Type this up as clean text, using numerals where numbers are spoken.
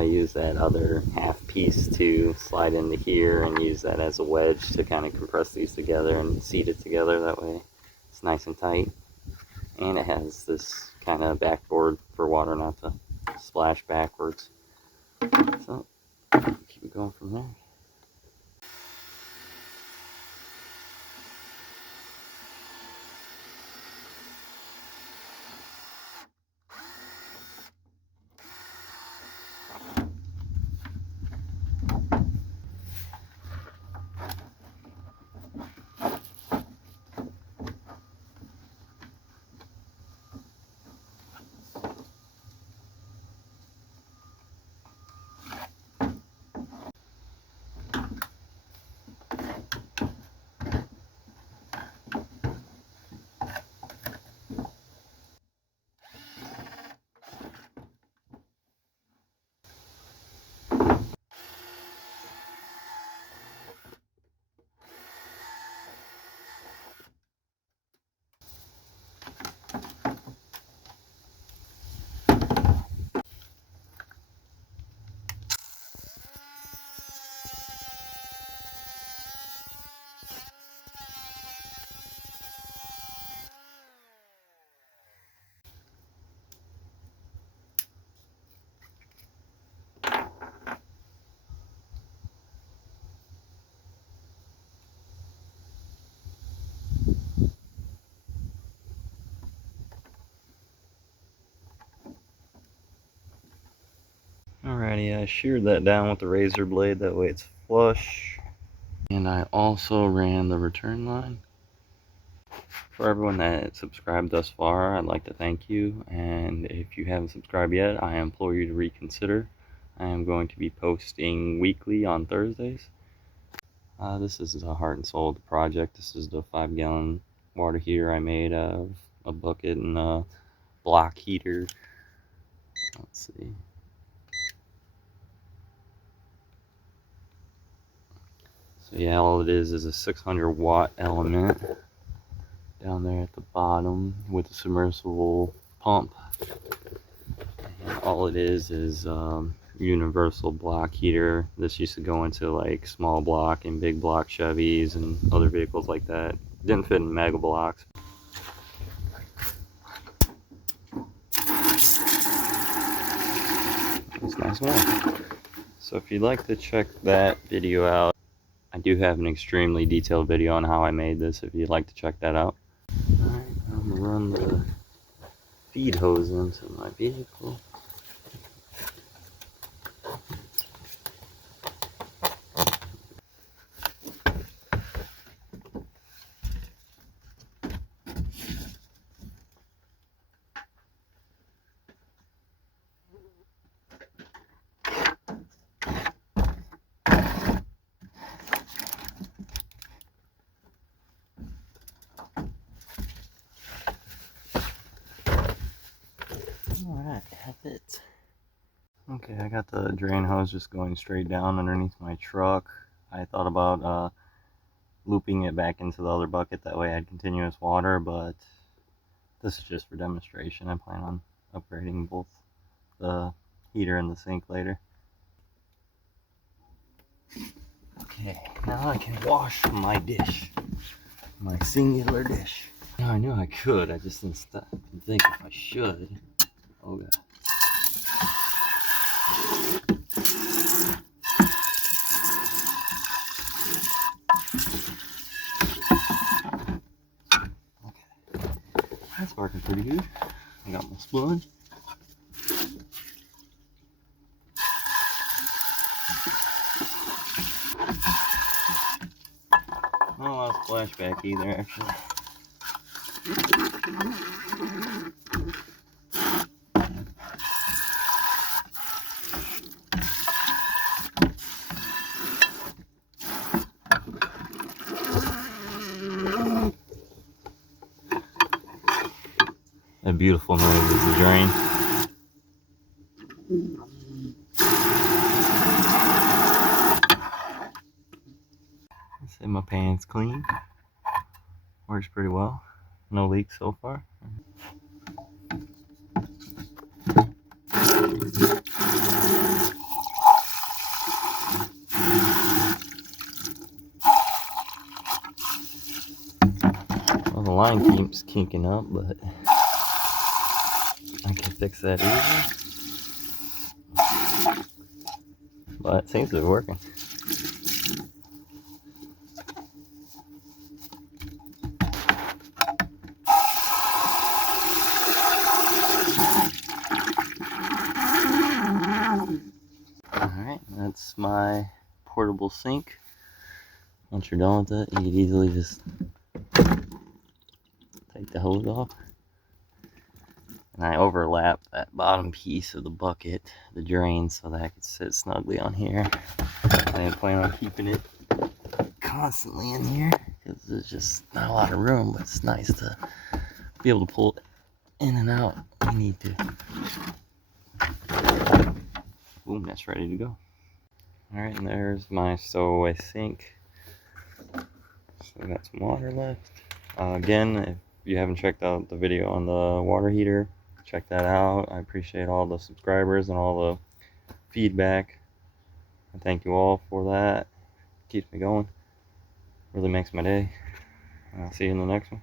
I use that other half piece to slide into here and use that as a wedge to kind of compress these together and seat it together. That way it's nice and tight. And it has this kind of backboard for water not to splash backwards. So keep it going from there. Alrighty, I sheared that down with the razor blade, that way it's flush. And I also ran the return line. For everyone that subscribed thus far, I'd like to thank you. And if you haven't subscribed yet, I implore you to reconsider. I am going to be posting weekly on Thursdays. This is the heart and soul of the project. This is the 5-gallon water heater I made of a bucket and a block heater. Let's see. So yeah, all it is a 600 watt element down there at the bottom with a submersible pump. And all it is universal block heater. This used to go into like small block and big block Chevys and other vehicles like that. Didn't fit in mega blocks. It's nice one. So if you'd like to check that video out, I do have an extremely detailed video on how I made this if you'd like to check that out. Alright, I'm gonna run the feed hose into my vehicle. Alright, that's it. Okay, I got the drain hose just going straight down underneath my truck. I thought about looping it back into the other bucket, that way I had continuous water, but this is just for demonstration. I plan on upgrading both the heater and the sink later. Okay, now I can wash my dish, my singular dish. Now I knew I could, I just didn't stop and think if I should. Oh god. Okay, that's working pretty good. I got my sponge. Not a lot of splashback either, actually. That beautiful noise is the drain. Let's say my pan's clean. Works pretty well. No leaks so far. line keeps kinking up, but I can fix that easy. But it seems to be working. Alright, that's my portable sink. Once you're done with it, you can easily just take the hose off. And I overlap that bottom piece of the bucket, the drain, so that I could sit snugly on here. I didn't plan on keeping it constantly in here because there's just not a lot of room, but it's nice to be able to pull it in and out when you need to. Boom, that's ready to go. Alright, and there's my stowaway sink. So I got some water left. Again, if you haven't checked out the video on the water heater, check that out. I appreciate all the subscribers and all the feedback. I thank you all for that. Keeps me going. Really makes my day. I'll see you in the next one.